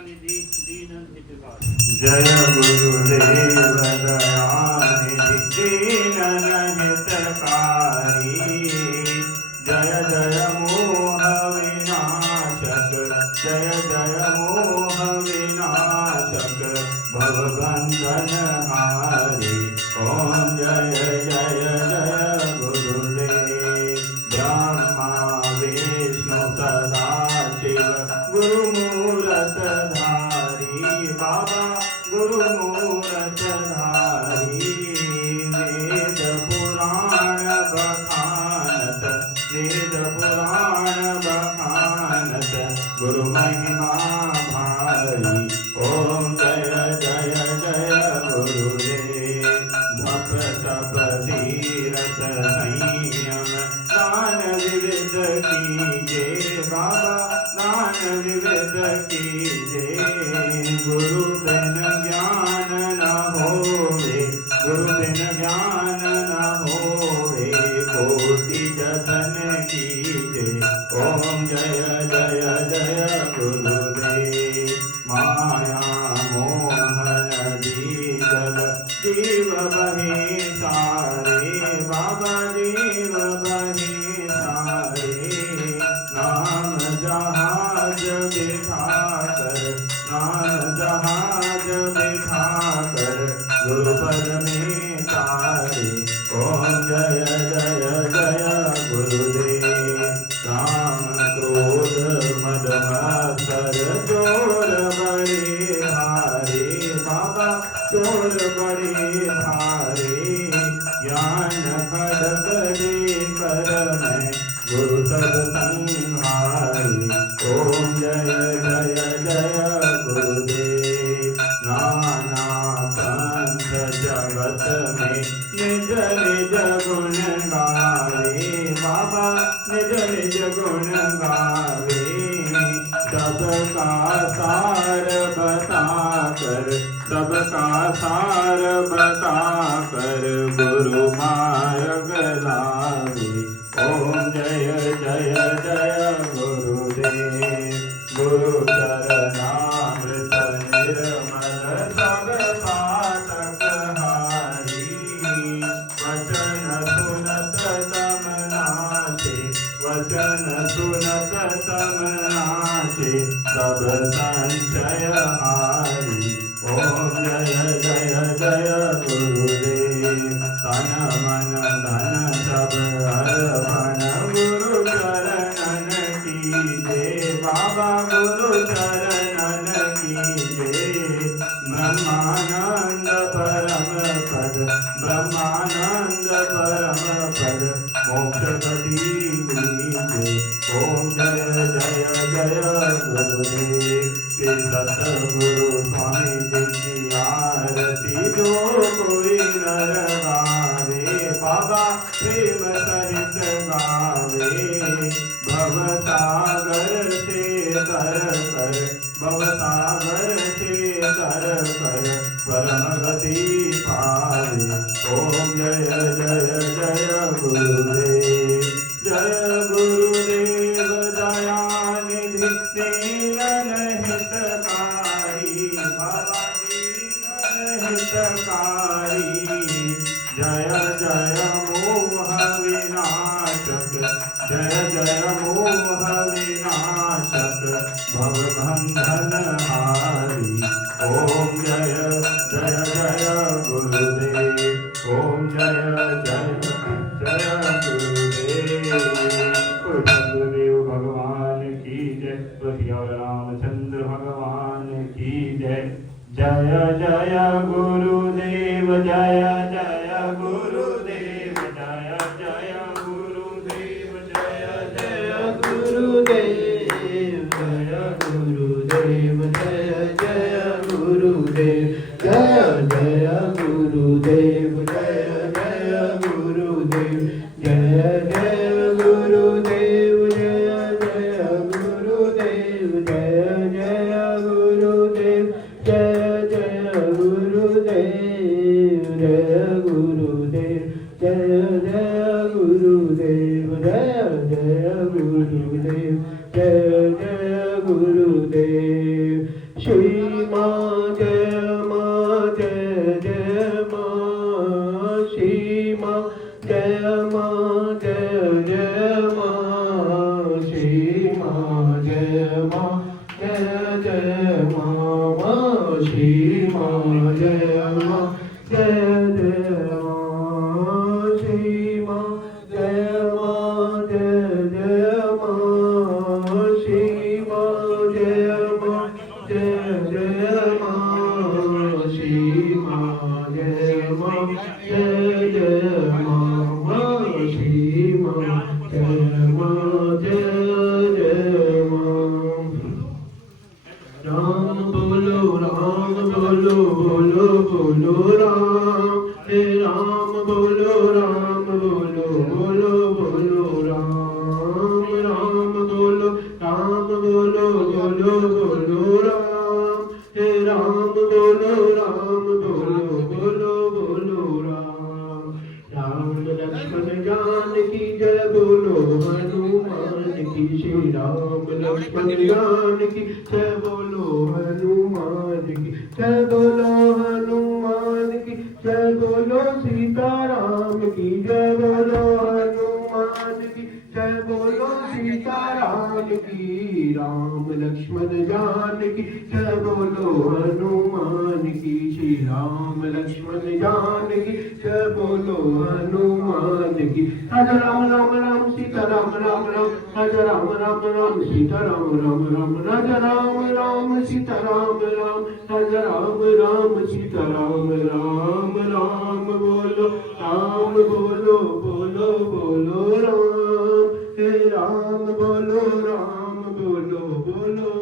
जय गुरुदेव दयानिधि दीनन हितकारी जय जय मोह विनाशक जय जय मोह विनाशक भवबंधन हारी ओम जय जय जय गुरुदेव ब्रह्मा विष्णु सदा शिव गुरुमूरत बाबा गुरुमूरत धारी वेद पुराण बखानत गुरु महिमा भारी ओम जय जय जय गुरुदेव भप तप तीरथ संयम दान विविध कीजे बाबा दान विविध कीजे गुरु बिन ज्ञान न होवे गुरु बिन ज्ञान न होवे कोटि जतन कीजे ओम जय जय जय गुरुदेव माया मोहन दीजल जीव बहे सारे बाबा जीव बहे सारे नाम जहाज बिठा कर नाम जहाज बिठा कर गुरुपद में तारे ओम जय जय जय गुरुदेव राम क्रोध मद मत्सर चोर बड़े भारे बाबा चोर बड़े भारे ज्ञान खड़ग दे कर मैं गुरु सब संहारी ओम जय जय जय गुरुदेव नाना पंथ जगत में निज निज गुण गावे बाबा निज निज गुण गावे सबका सार बता कर गुरु मार्ग लावे ओम जय जय जय गुरुदेव गुरु चरणामृत निर्मल सब पातक हारी वचन सुनत तम नाशे सब संशय हारी ओम जय जय जय गुरुदेव तन मन धन सब अर्पण गुरु चरणन कीजे बाबा गुरु चरणन कीजे ब्रह्मानंद परम पद मोक्ष गति लीजे ओम जय जय जय गुरुदेव श्री सतगुरु स्वामी जी की आरती जो कोई नर गावे बाबा प्रेम सहित गावे भवसागर से तर कर परम गति पावे ओम जय जय जय गुरुदेव जय गुरुदेव दयानिधि दीनन हितकारी बाबा दीनन हितकारी जय जय मोह विनाशक जय जय मोह विनाशक भवबंधन हारी ओम जय जय जय गुरुदेव ओम जय जय जय गुरुदेव गुरुदेव भगवान की जय रामचंद्र भगवान की जय जय जय गुरुदेव जय जय गुरुदेव जय जय गुरुदेव जय जय गुरुदेव जय गुरुदेव जय जय गुरुदेव जय जय गुरुदेव जय जय गुरुदेव जय जय गुरुदेव जय जय गुरुदेव जय जय गुरुदेव जय जय गुरुदेव जय गुरुदेव जय जय गुरुदेव जय जय गुरुदेव जय जय गुरुदेव श्री माँ जय माँ जय जय माँ श्री माँ जय माँ जय जय माँ श्री माँ जय माँ जय जय माँ श्री माँ जय माँ जय जय माँ श्री माँ जय माँ जय जय माँ श्री माँ जय माँ जय जय माँ श्री माँ जय माँ जय जय माँ श्री माँ जय माँ जय जय माँ राम बोलो बोलो बोलो बोलो राम हे राम बोलो बोलो बोलो राम राम बोलो बोलो बोलो राम हे राम बोलो बोलो राम राम लक्ष्मण जानकी जय बोलो हनुमान की श्री राम लक्ष्मण जानकी जय बोलो हनुमान की जय बोलो हनुमान की जय बोलो सीताराम की जय बोलो हनुमान की जय बोलो सीताराम की राम लक्ष्मण जानकी जय बोलो हनुमान की श्री राम लक्ष्मण जानकी जय बोलो हनुमान की राजा राम राम राम सीता राम राम राम राजा राम राम राम सीता राम राम राम राजा राम राम सीता राम राम राजा राम राम सीता राम राम राम बोलो बोलो बोलो राम हे राम बोलो बोलो